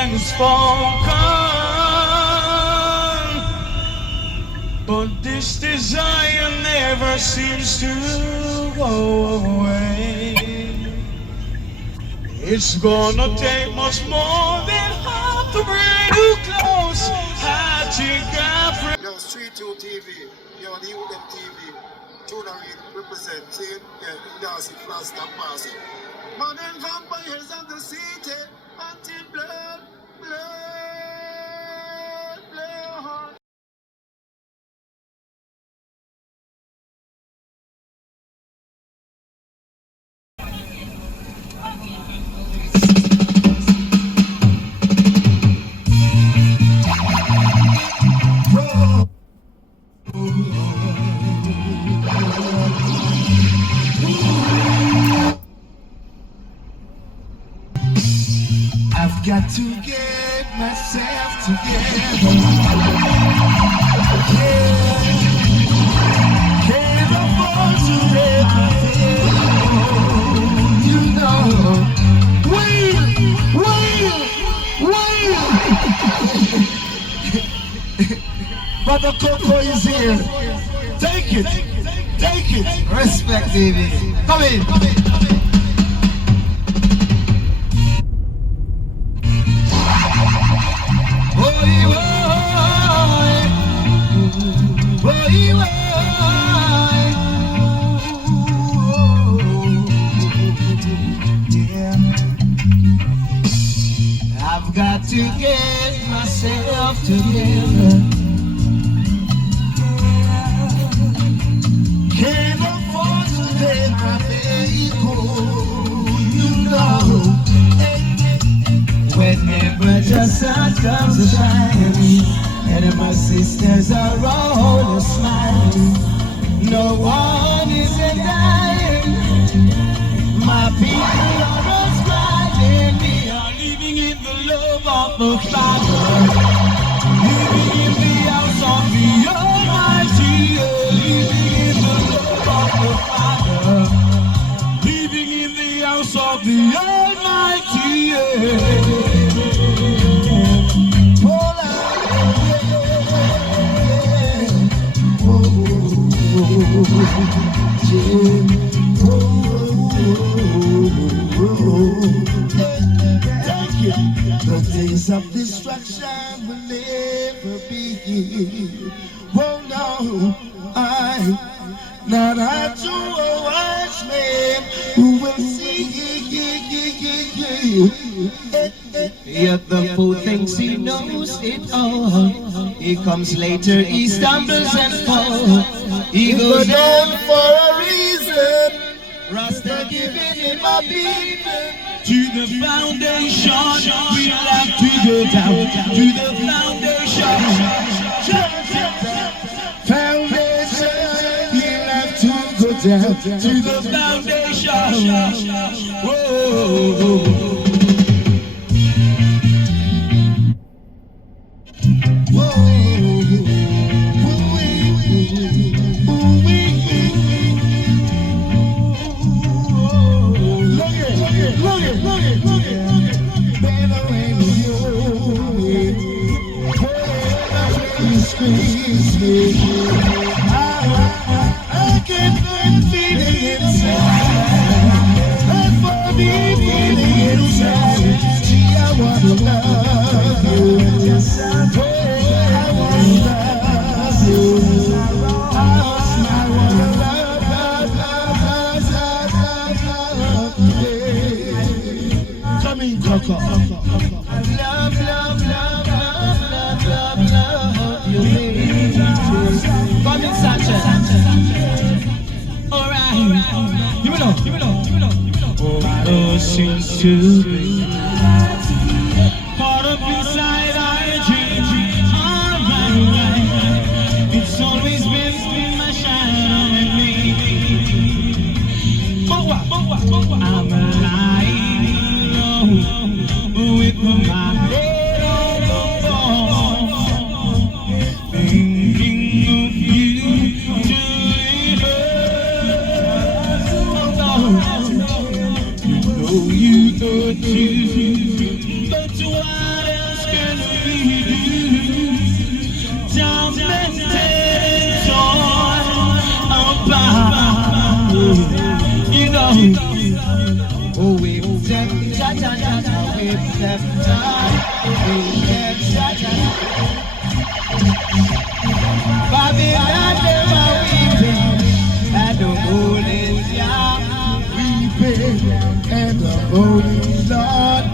and spoken, but this desire never seems to go away. It's gonna take much more than half to bring you close. I think I Yo, Street 2 TV, yo, the UM TV, Tuna represent, see? Yeah, Darcy, Flask, and Passing. Man and vampires on the city, until blood, blood, blood. I've got to get myself together. Yeah. Can't afford to let my feel. You know. Wait. Brother Coco is here. Take it. Respect, baby. Come in. I've got to get myself together. Can't afford to let my baby go. You know, whenever the sun comes to shine, and my sisters are all smiling, no one is dying. My people are all smiling. We are living in the love of the Father, living in the house of the Almighty, living in the love of the Father, living in the house of the Almighty. The days of destruction will never be. Oh no, not I to a wise man who will see. Yet the fool thinks he knows it all. He comes later, he stumbles and falls. He goes down for a reason. Rasta giving him a beat. To the foundation, we have to go down. To the foundation. Foundation, we have to go down. To the foundation. Whoa. I can feel it inside. And for me, feeling inside. Gee, I wanna love you. Oh, I wanna love you. I wanna love you. Come in, Coco. Love you, baby. Come in, Sanchez. Alright. Give me love. Oh, seems to be caught up inside our dream. Alright. It's always been my shadow and me. I'm alive with my head on the ball. You thought you, but what with them time. We can't shut up. Babylon, them are weeping, and the moon is young. Weeping, and the moon is Lord.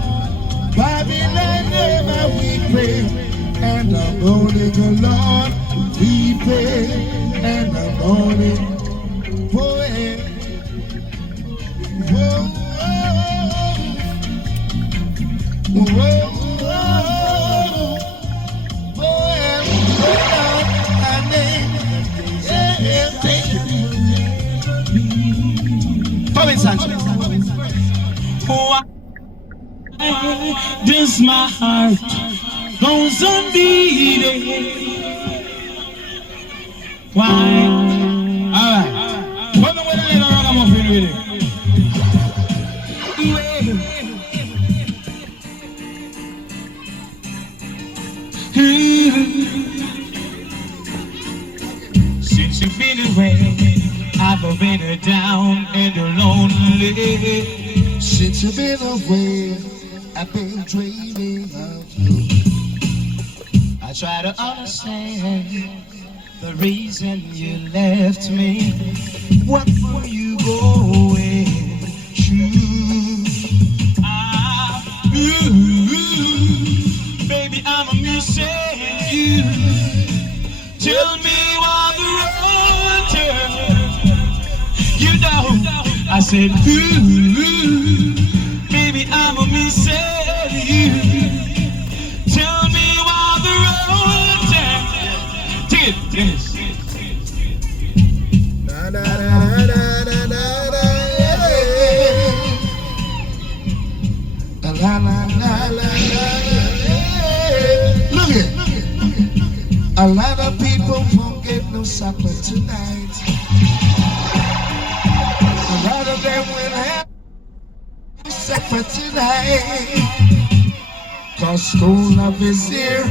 Babylon, them are weeping, and the mourning Lord. Weeping, and the mourning poet. Whoa, whoa, whoa, whoa. Why does my heart goes on beating? Why? Alright. Come on with a little ragamuffin with it. Since you've been away, I've been down and lonely. Since you've been away, I've been dreaming of you. I try to understand the reason you left me. What were you going through? Baby, I'm missing you. Tell me why the road turns. You know, I said, baby, I'm missing you. Tell me why the road turns. Take it, Dennis. Da, da, da, da, da, da, da, yeah. La, la, la, la, la, yeah. Look it. A lot of people won't get no supper tonight. A lot of them will have no supper tonight. Cause school love is here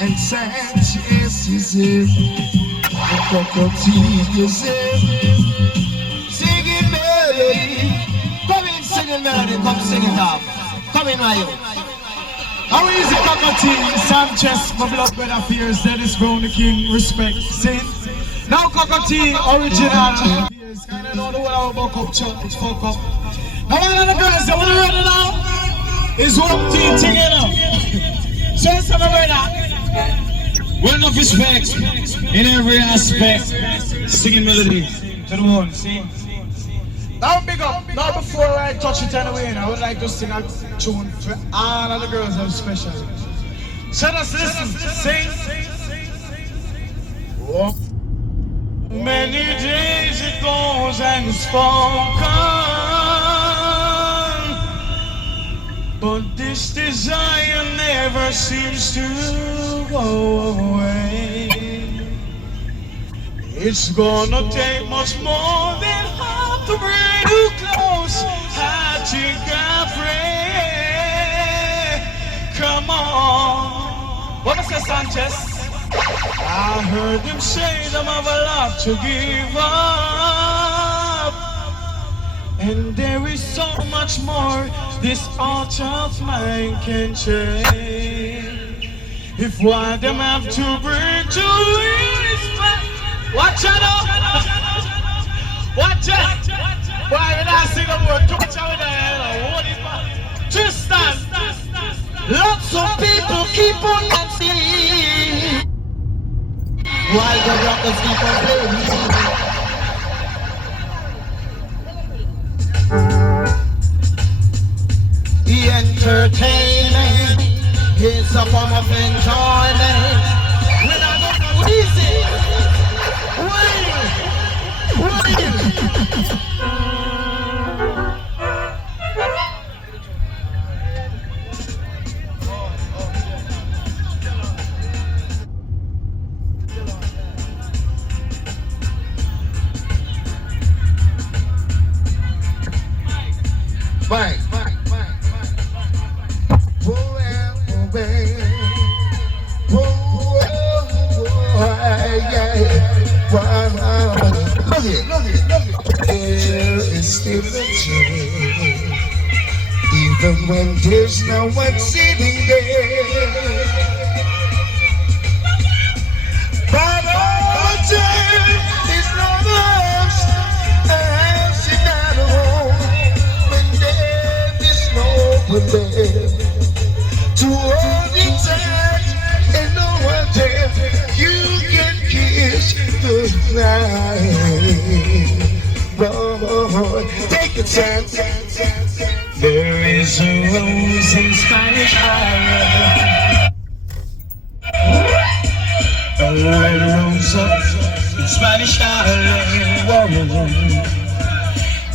and Sanchez is here. And Cocoa Tea is here. Singing melody. Come in, singing melody. Come sing it off. Come in, my youth. How is it, Cockatee? Sanchez, my blood brother fears, Dennis Brown, the king, respect. See? Now Cockatee, original. Yes, kind of know the one about cup chop, it's fuck up. Now one of the girls that want to run it now is one team together. So it's my brother. Well enough respect in every aspect. Singing melody to the one, see? Now big up, now before I touch it anyway, I would like to sing a tune for all of the girls that are special. So let's listen, sing. Oh. Many days it goes and spoken, but this desire never seems to go away. It's gonna take much more than half to bring you close. I think I pray. Come on. What is Sanchez? I heard them say them have a lot to give up, and there is so much more this heart of mine can change. If what them have to bring to is back. Watch out! Watch out! Why did I sing the word? Touch out with the hell. What is that? Tristan! Lots of people keep on dancing while the rockers keep on playing. The entertainment is a form of enjoyment. When I go easy, Bye. There is still a chance, even when there's no one sitting there. But all time is not a house in that home when there is no one there to hold you tight and no one there. You can kiss goodnight. Boy, take your time. There is a rose in Spanish Harlem, a red rose up in Spanish Harlem.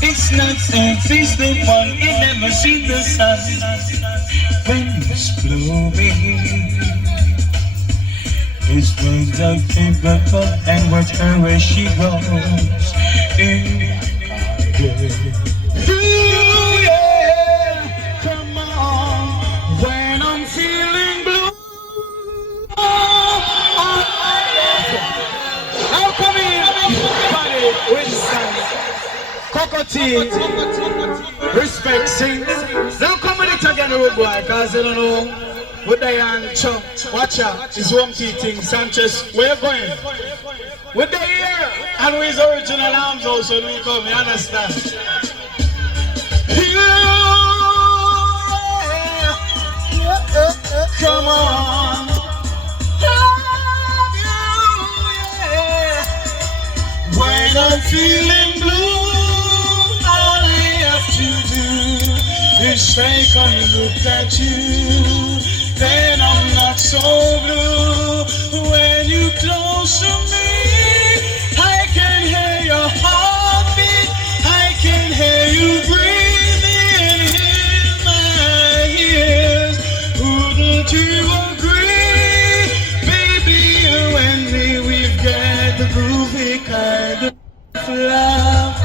It's not safe, it's the one, it never sees the sun when it's blooming. It's when the people come and watch her where she goes in the garden. Ooh, yeah, come on, when I'm feeling blue. Now come in, buddy, Winston, Cockatoo, respect, sing. Now come in it again, rude boy, cause you don't know. With Diane Chum, watch out, it's one key thing. Sanchez, where you going? With the ear and with his original arms also, we come, you understand? Come on. When I'm feeling blue, all we have to do is take a look at you. Then I'm not so blue. When you close to me, I can hear your heartbeat. I can hear you breathing in my ears. Wouldn't you agree? Baby, you and me, we've got the groovy kind of love.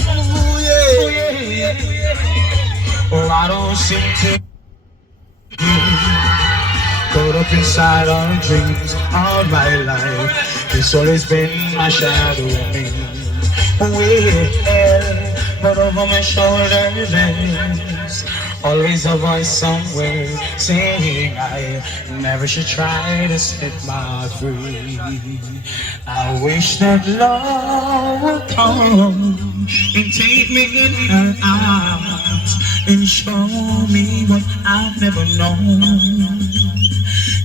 Oh yeah. Oh, I don't seem to caught up inside our dreams all my life. It's always been my shadow but over my shoulder there's always a voice somewhere saying I never should try to set my free. I wish that love would come and take me in her arms and show me what I've never known.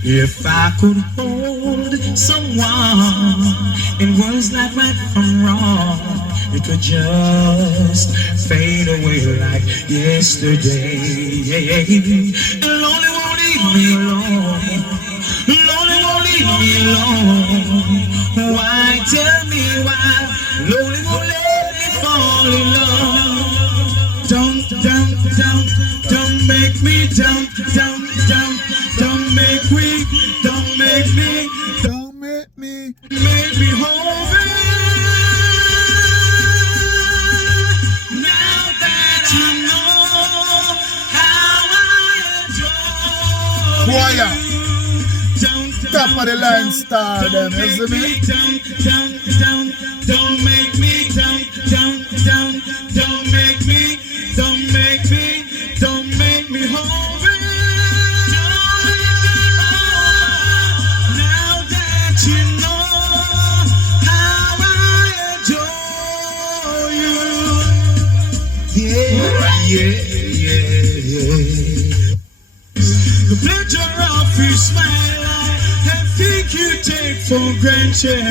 If I could hold someone in words like right from wrong, it would just fade away like yesterday. Lonely won't leave me alone. Lonely won't leave me alone. Why, tell me why? Lonely won't let me fall in love. Don't make me don't make me, make me whole. Now that you know how I adore you. Top of the line star, them, isn't it? Don't make me, don't make me whole. The picture of your smile, I think you take for granted.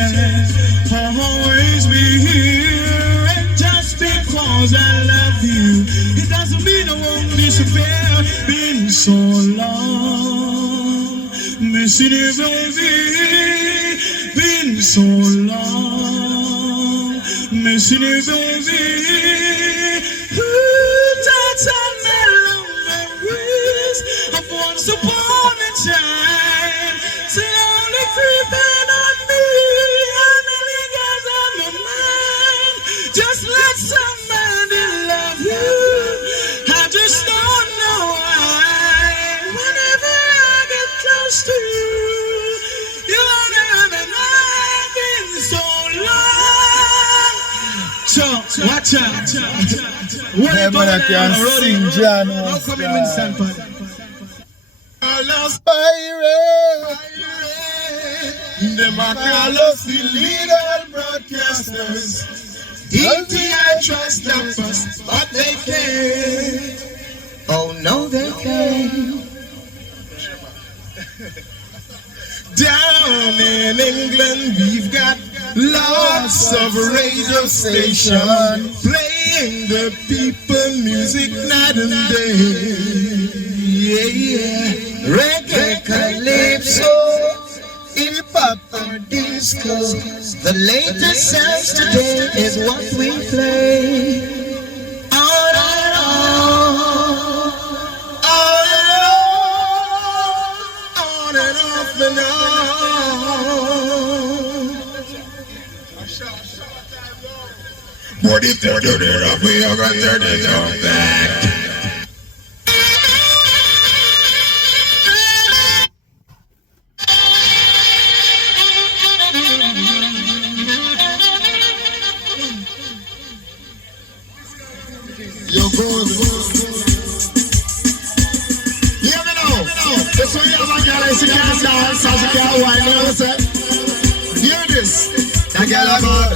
I'll always be here, and just because I love you, it doesn't mean I won't disappear. Been so long, missing you, baby. Been so long, missing you, baby. Thoughts and memories of once upon a time, slowly creeping on me, and the lingers on my mind. Just let somebody love you. I just don't know why. Whenever I get close to you, you're the other night. Been so long. So watch out. Them man can sing John. Now come in Winston, Pan. Pirate. Them a call us illegal broadcasters. ETI tries to stop us, but they can't. Oh no, they can't. Down in England, we've got lots of radio stations playing the people music night and day. Yeah, yeah. Reggae, calypso, hip hop and disco. The latest sounds today is what we play. On and on, on and on and off and on. But if they turn it up, we are gonna turn it on back. Yo, good. Hear me now. This one you have a girl is a girl dance, as a girl wine, you know, say. Hear this. The girl a bad,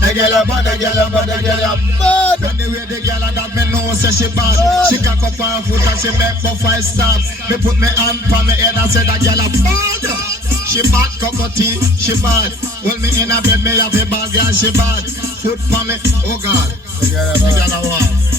the girl a bad, the girl a bad, the girl a bad. And the way the girl a that me know say she bad. She cock up her foot and she make for 5 stars. Me put me hand on me head and say the girl a bad. She bad, cockatoo, she bad. Well me in a bed, me have a bad girl, she bad. Foot on me, oh God. The girl a bad.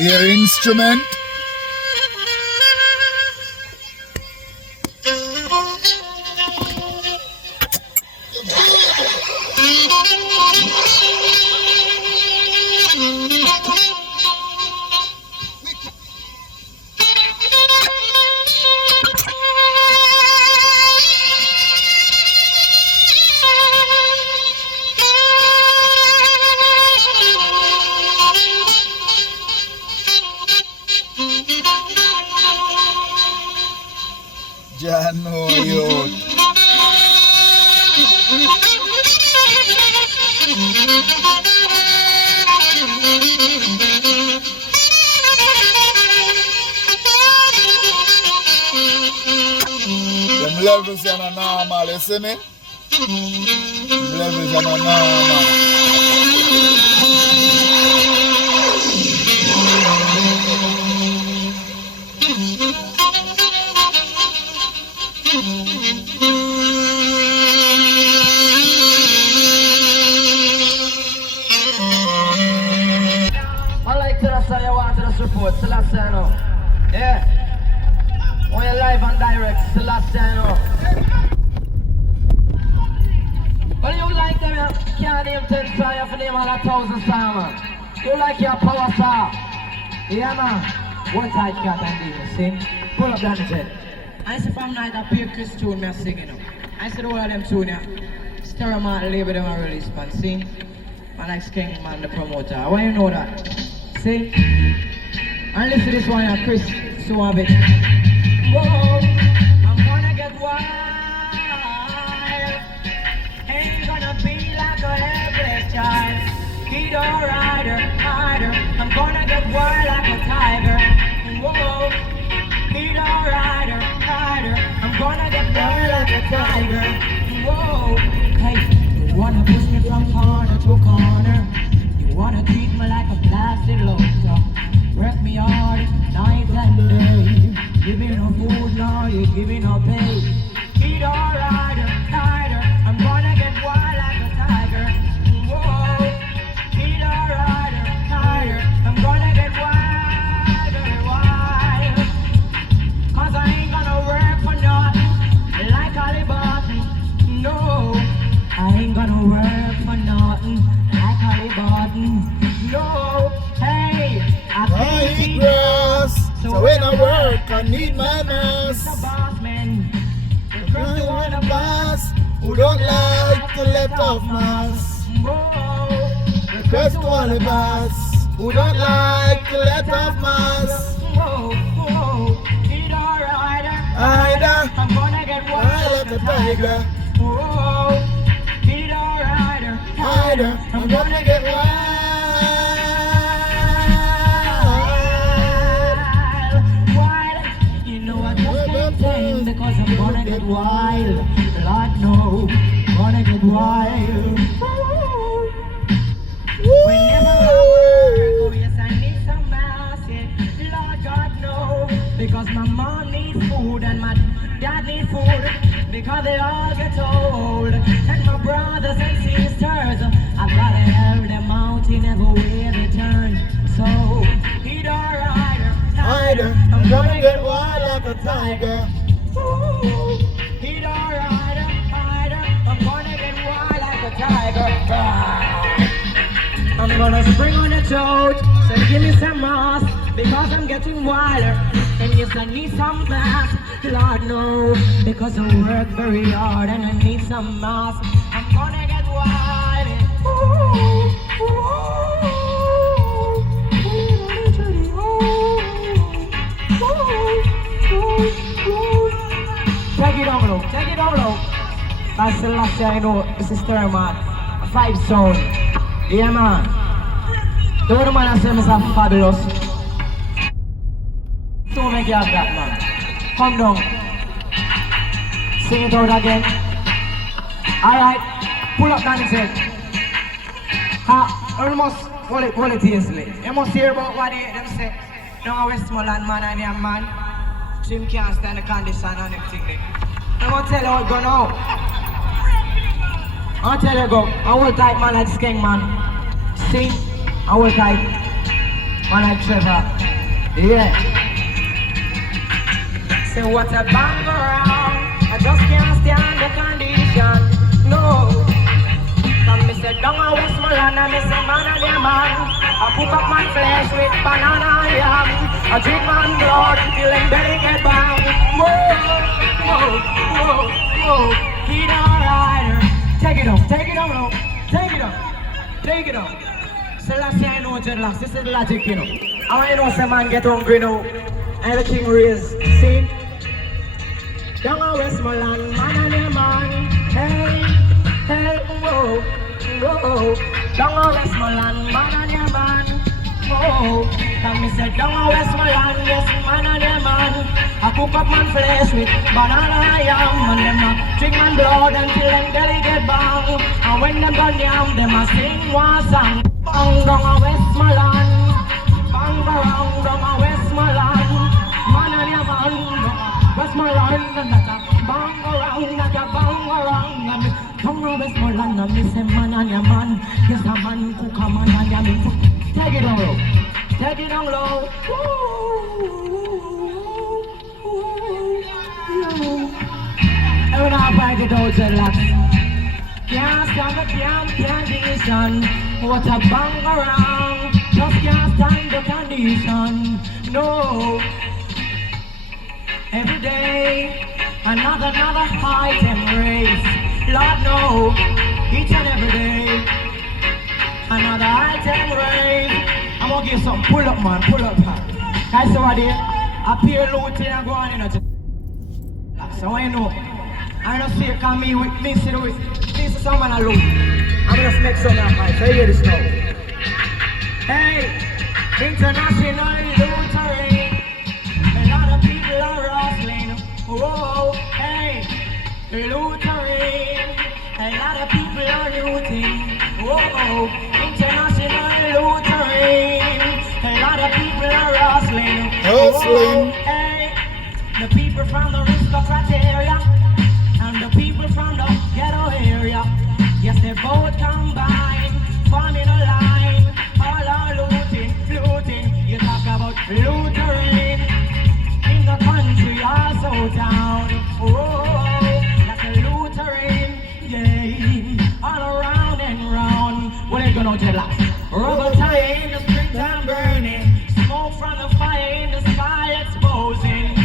Your instrument. John, no, you. Them levels are not normal, you see me? Them levels are not normal. Report, Celestino. Yeah. When you're live and direct, Celestino. Well, you like them, you can't name 10 songs, you have to name all 1,000 songs, man. You like your power star? Yeah, man. One tight cat and demon, sing. Pull up down the jet. I say from night I play Chris tune, me singing up. I said all of them tune, yeah. Stir them out, label them and release, man, sing. Man like Skank Man, the promoter. I want you know that. See? And listen to this one, yeah, Chris Suave. Whoa, I'm gonna get wild. Ain't gonna be like a helpless child. Kiddo rider, rider. I'm gonna get wild like a tiger. Whoa, kiddo rider, rider. I'm gonna get wild like a tiger. Whoa, hey, you wanna push me from corner to corner. You wanna treat me like a plastic lobster. Work me hard, night and day. Give me no food now, you give me no pay. Kiddo rider, rider. I'm gonna get wild like a tiger. Whoa, kiddo rider, rider. I'm gonna get wild, very wild. Cause I ain't gonna work for nothing like Alibaba. No, I ain't gonna work for nothing like Alibaba. No, hey, I I eat grass, so when I work, I need my mass. the boss man. The first I one want to a boss who don't like to let off mass. Whoa, Request to all the boss who don't like to let off mass. whoa, whoa, kiddo rider. Either I'm gonna get I wild like a tiger. Whoa, kiddo rider. Either I'm gonna get wild. Wild. You know I just can't tame because I'm gonna get wild. Lord no, gonna get wild. Whenever I work, oh yes I need some mass, yeah. Lord God no, because my mom needs food and my dad needs food, because they all get old. And my brothers and sisters, I gotta help them out in every way they turn. So, Peter Rider, Either I'm gonna get wild like a tiger. ooh, Peter Rider, Rider, I'm gonna get wild like a tiger. I'm gonna spring on the throat, so give me some mass, because I'm getting wilder. And yes, I need some mass, Lord no, because I work very hard and I need some mass. I'm gonna get wild. Ooh, ooh, take it down low, take it down low. That's the last thing I know, this is Thermal, 5 sound. Yeah man, the other man I say is fabulous. So make you have that man. Come down. Sing it out again. Alright, pull up down his head. You must hold it easily. You must hear about what them say. No Westmoreland man and them man. Jim can't stand the condition and everything there. I'm gonna tell you what's going on. I'll tell you go. I will type man like Skank Man. Sing. I will type man like Trevor. Yeah. Say what a bang around. I just can't stand the condition. No. Come me say down a Westmoreland and me say man and your man. I cook up my flesh with banana and yam. I drink man blood till them belly get bang. Whoa, whoa, whoa, whoa. Heat rider. Take it up low. Take it up. Take it up. So last year I know dreadlocks. This is logic, you know. I want you to know some man get hungry now. And the king raised. See? Down a Westmoreland, man and your man. Hey, hey, whoa, whoa. Down a Westmoreland, man and your man. Whoa. Come me say down a Westmoreland, yes, man and your man. I cook up man flesh with banana and yam. And them a drink man blood until them belly get bang. And when them done yam, them a sing one song. Bang down a Westmoreland. Bang around down a Westmoreland. Man and your man. Westmoreland, and that a bang around, that a bang around. And me down a Westmoreland, and me say man and your man. Yes, a man cook a man and your man cook. Take it down low. Take it down low. And when I find it out, relax. Can't stand the can't condition. What a bang around. can't stand the condition. No. Every day, another item race. Lord, no. Each and every day, another item race. I'm gonna give some pull up, man. Pull up, man. Guys, somebody appear looting and go on in a. So I know. I don't see it come me with me, see the way. This is someone I look. I'm gonna make some of my. So hear this now. Hey, international looting. A lot of people are rustling. Whoa, hey, looting. A lot of people are looting. Whoa, international looting. A lot of people are rustling. Whoa, hey, the people from the aristocrat area and the people from the ghetto area. Yes, they both combine, forming a line. All are looting, looting. You talk about looting in the country, also town. Oh, that's a looting, yeah. All around and round. What are you gonna do, lads? Rubber tire in the springtime burning. Smoke from the fire in the sky exposing.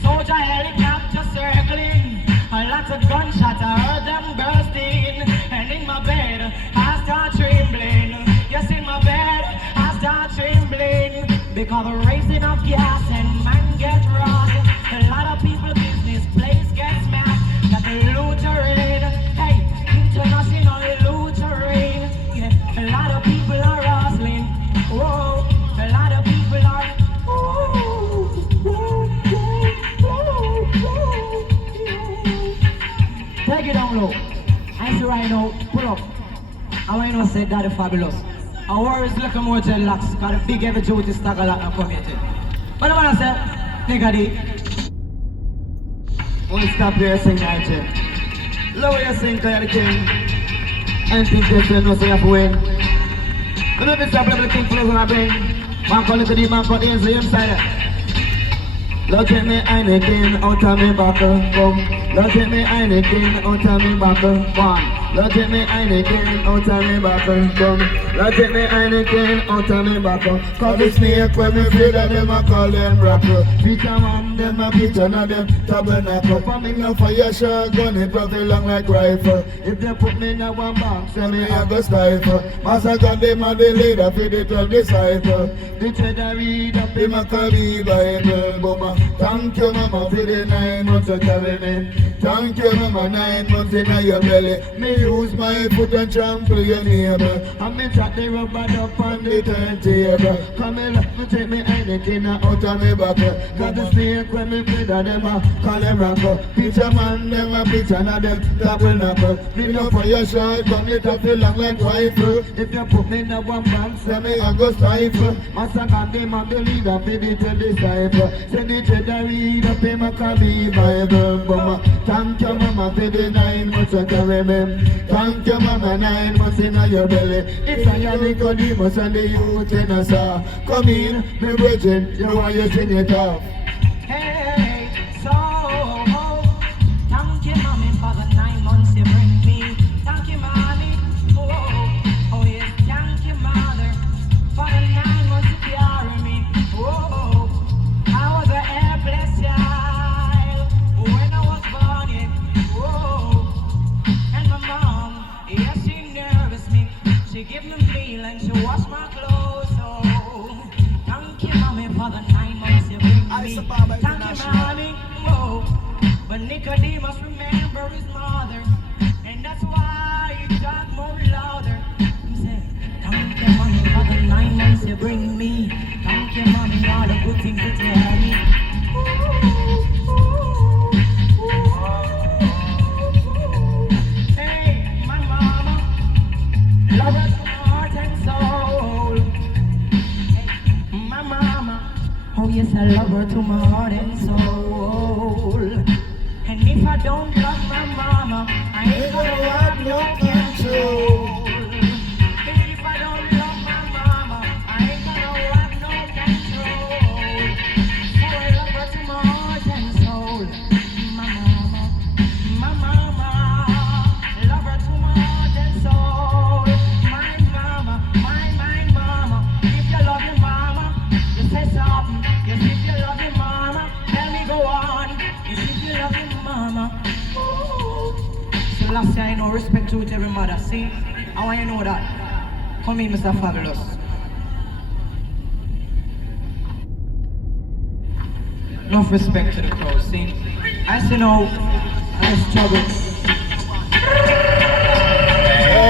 Soldier helicopter circling. A lot of gunshots, I heard them bursting. And in my bed, I start trembling. Yes, in my bed, I start trembling. Because the raising of gas and man get robbed. A lot of people business, place gets smashed. That the looting, hey, international looting. Yeah, a lot of people are hustling. Whoa, a lot of people are. Take it down low. I see right now, pull up. I want to say that is fabulous. Our words look more to relax. Got a big heavy duty stack a lot of community. But I want to say, nigga D. Won't stop here sing right here. Lower your sing, cause you're the king. And think this way, no say you have to win. I know this stop everything close when I bring. Man call it to the man call the ends of him side. Lord take me anything out of me buckle, come. Lord take me anything out of me buckle, one. Lord take me anything out of me buckle, come. Lord take me anything out of me buckle. Cause the snake when me feed of them I call them rapper. Peter man them a picture of them tabernacle. For me no fire shotgun it profit long like rifle. If they put me in a one box, say me have a stifle. Master God them a the leader for the 12 disciple. The cheddar read up in my Maccabi Bible, boomer. Thank you, mama, for the 9 months of carry me. Thank you, mama, 9 months in your belly. Me use my foot and trample your neighbor. And me chat the rubber up on the turntable. Come and let me take me anything out of me back. Got the snake when me play that them a call them rocker. Picture man, them a picture of them double knuckle. Me no for your shot, come it up the long like rifle. If you put me in a one box, say me I go stifle. Master God, them a the leader for the 12 disciple. Say the cheddar read up in my Maccabi Bible, bummer. Thank you, mama, for the 9 months of carry me. Thank you, mama, 9 months in your belly. It's a your Nicodemus and the youth in us. Come in, me virgin, you want you sing it off. Hey, so, thank you, mommy, for the 9 months you bring me. Thank you, mommy. Oh, yes, thank you, mother, for the 9 months you carry me. Oh, I was a helpless child when I was born in. And my mom, yes, she nervous me. She give me meal and she wash my clothes. Oh, thank you, mommy, for the 9 months you bring me. Thank you, mommy. But Nicodemus remember his mother, and that's why he talk more louder. He said, thank you, mommy, for the 9 months you bring me. Thank you, mommy, all the good things that you have me. Hey, my mama, love her to heart and soul. Hey, my mama, oh yes, I love her to my heart and soul. And if I don't love my mama, I ain't gonna have no control. And if I don't love my mama, I ain't gonna have no control. So I love her to my heart and soul. My mama, love her to my heart and soul. My mama, my mama. If you love last year, you know, respect to every mother. See? I want you to know that. Come in, Mr. Fabulous. Enough respect to the crowd, see? I see now, I struggle.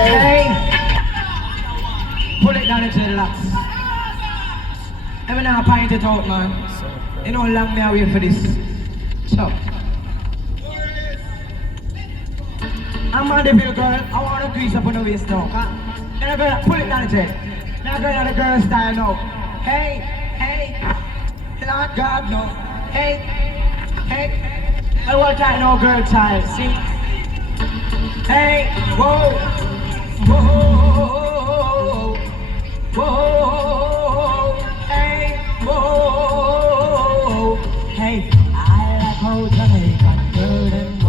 Hey! Pull it down into the laps. Let me now point it out, man. You know how long me away for this. So. I'm on the view, girl. I want to grease up on the waist now. Then girl, pull it down the jet. Now girl on the girl style now. Hey, hey. Lord God, no. Hey, hey. I want that no girl child, see? Hey, whoa, whoa, whoa, hey, whoa, hey. I like how Jamaican girl and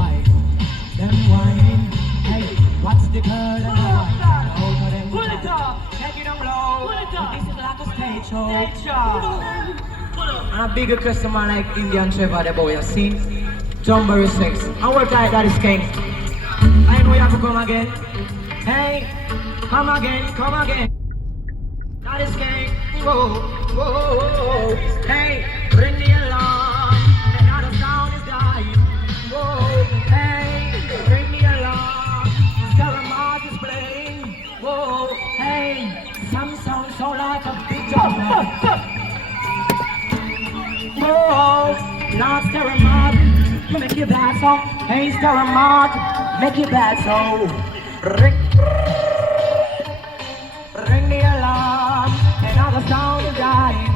wine, hey. What's the girl and wine? How to them pull it up, take it down low. Pull it up. This is like a stage show. Stage show. And a bigger customer like Indian Trevor the boy, you see? Jumbo 6. I work like that is king. I know you have to come again. Hey, come again, come again. That is king. Whoa, whoa, whoa. Hey, ring the alarm. Another sound is dying. Whoa, hey, ring the alarm. Sarah Mars is playing. Whoa, hey, some sound so like a big jumper. Whoa, not Sarah Mars. Make it bad so, hey Sarah Mars, make it bad so. Ring the alarm, another sound is dying.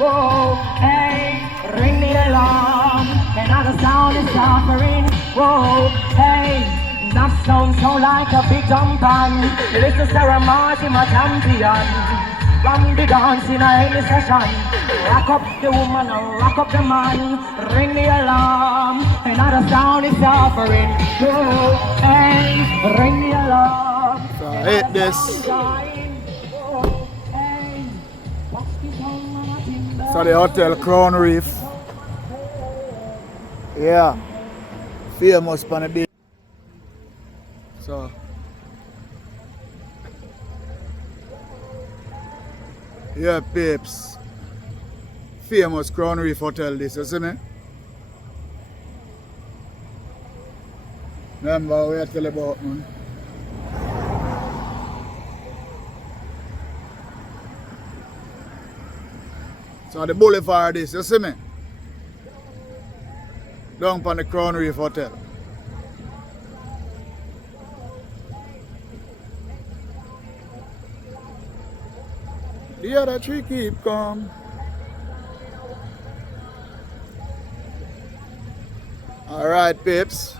Whoa, hey, ring the alarm, another sound is suffering. Whoa, hey, that sound so like a big jump on. Listen to Sarah Mars, my champion. From the dance in any session, rock up the woman, rock up the man, ring the alarm, another sound is suffering. Whoa, hey, ring the alarm. So I hate this. So the hotel Crown Reef. Yeah. Famous on the beach. So yeah, peeps. Famous Crown Reef Hotel this, you see me? Remember what I tell you about, man? So the boulevard this, you see me? Down on the Crown Reef Hotel. The other tree keep calm. Alright, peeps.